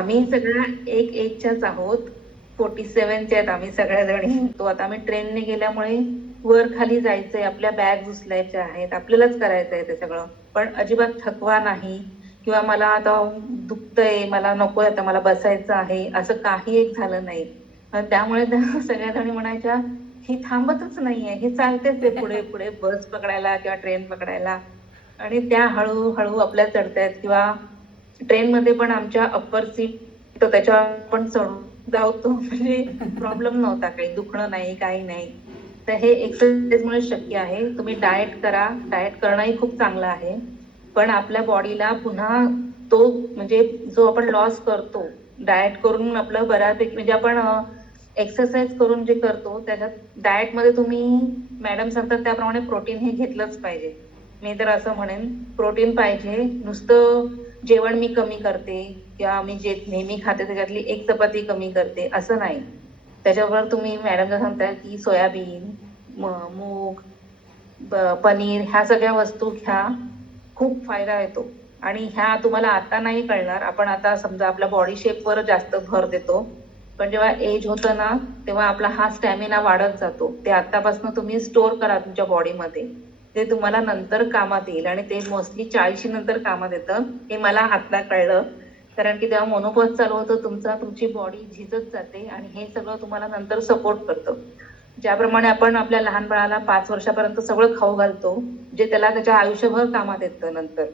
आम्ही सगळ्या एक एजच्याच आहोत. 47च्या आहेत आम्ही सगळ्या जणी. तो आता आम्ही ट्रेनने गेल्यामुळे वर खाली जायचंय, आपल्या बॅग उचलायच्या आहेत, आपल्यालाच करायचंय ते सगळं. पण अजिबात थकवा नाही किंवा मला आता दुखतंय, मला नकोय, आता मला बसायचं आहे, असं काही एक झालं नाही. त्यामुळे त्या सगळ्या जणी म्हणायच्या, ही थांबतच नाहीये, ही चालतेच आहे पुढे पुढे बस पकडायला किंवा ट्रेन पकडायला. आणि त्या हळूहळू आपल्या चढतायत किंवा ट्रेनमध्ये पण आमच्या अप्पर सीट तर त्याच्यावर पण चढून जाऊ तो म्हणजे प्रॉब्लेम नव्हता, काही दुखणं नाही, काही नाही. तर हे एक्सरसाइजमुळे शक्य आहे. तुम्ही डाएट करा, डाएट करणंही खूप चांगलं आहे. पण आपल्या बॉडीला पुन्हा तो म्हणजे जो आपण लॉस करतो, डाएट करून आपलं बऱ्यापैकी म्हणजे आपण एक्सरसाइज करून जे करतो त्याच्यात डाएटमध्ये तुम्ही मॅडम सांगतात त्याप्रमाणे प्रोटीन हे घेतलंच पाहिजे. मी तर असं म्हणेन प्रोटीन पाहिजे. नुसतं जेवण मी कमी करते किंवा मी जे नेहमी खाते त्याच्यातली एक चपाती कमी करते असं नाही. त्याच्याबरोबर तुम्ही मॅडम जर सांगताय की सोयाबीन, मूग, पनीर ह्या सगळ्या वस्तू घ्या. खूप फायदा येतो आणि ह्या तुम्हाला आता नाही कळणार. आपण आता समजा आपल्या बॉडी शेपवर जास्त भर देतो. पण जेव्हा एज होतं ना तेव्हा आपला हा स्टॅमिना वाढत जातो. ते आतापासून तुम्ही स्टोअर करा तुमच्या बॉडीमध्ये. ते तुम्हाला नंतर कामात येईल आणि ते मोस्टली 40 नंतर कामात येतं. हे मला आता कळलं. कारण की तेव्हा मोनोपॉज चालू होतं तुमचा, तुमची बॉडी झिजत जाते आणि हे सगळं तुम्हाला नंतर सपोर्ट करतं. ज्याप्रमाणे आपण आपल्या लहान बाळाला 5 वर्षापर्यंत सगळं खाऊ घालतो, जे त्याला त्याच्या आयुष्यभर कामात येतं नंतर.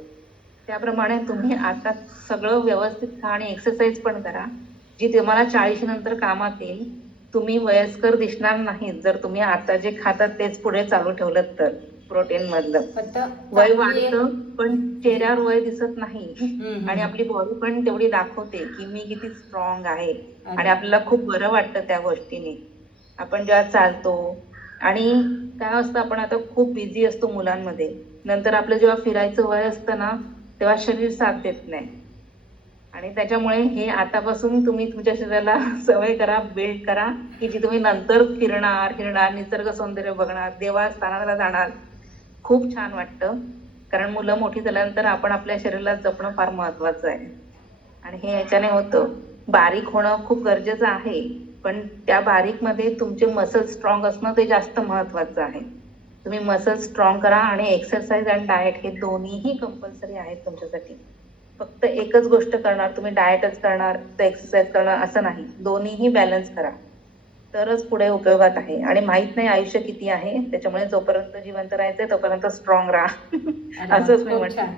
त्याप्रमाणे तुम्ही आता सगळं व्यवस्थित खा आणि एक्सरसाइज पण करा, जी तुम्हाला 40 नंतर कामात येईल. तुम्ही वयस्कर दिसणार नाहीत जर तुम्ही आता जे खातात तेच पुढे चालू ठेवलं तर. प्रोटीन मधलं फक्त वय चांगली एक वाढतं पण चेहऱ्यावर वय दिसत नाही. आणि हम्म. आपली बॉडी पण तेवढी दाखवते की मी किती स्ट्रॉंग आहे. आणि अरे आपल्याला खूप बरं वाटतं त्या गोष्टीने. आपण जेव्हा चालतो आणि काय असतं, आपण आता खूप बिझी असतो मुलांमध्ये. नंतर आपलं जेव्हा फिरायचं वय असतं ना तेव्हा शरीर साथ देत नाही. आणि त्याच्यामुळे हे आतापासून तुम्ही तुमच्या शरीराला सवय करा, बिल्ड करा, की जी तुम्ही नंतर फिरणार, हिरणार, निसर्ग सौंदर्य बघणार, देवस्थानाला जाणार. खूप छान वाटतं. कारण मुलं मोठी झाल्यानंतर आपण आपल्या शरीराला जपणं फार महत्वाचं आहे. आणि हे याच्याने होतं. बारीक होणं खूप गरजेचं आहे. पण त्या बारीकमध्ये तुमचे मसल स्ट्रॉंग असणं ते जास्त महत्वाचं आहे. तुम्ही मसल स्ट्रॉंग करा आणि एक्सरसाइज आणि डाएट हे दोन्हीही कंपल्सरी आहेत तुमच्यासाठी. फक्त एकच गोष्ट करणार, तुम्ही डाएटच करणार तर एक्सरसाइज करणार असं नाही. दोन्हीही बॅलन्स करा. तरच पुढे उपयोगात आहे. आणि माहित नाही आयुष्य किती आहे, त्याच्यामुळे जोपर्यंत जिवंत राहायचंय तोपर्यंत स्ट्रॉंग राहा. अरे वा, असंच मी खूप म्हणते. छान.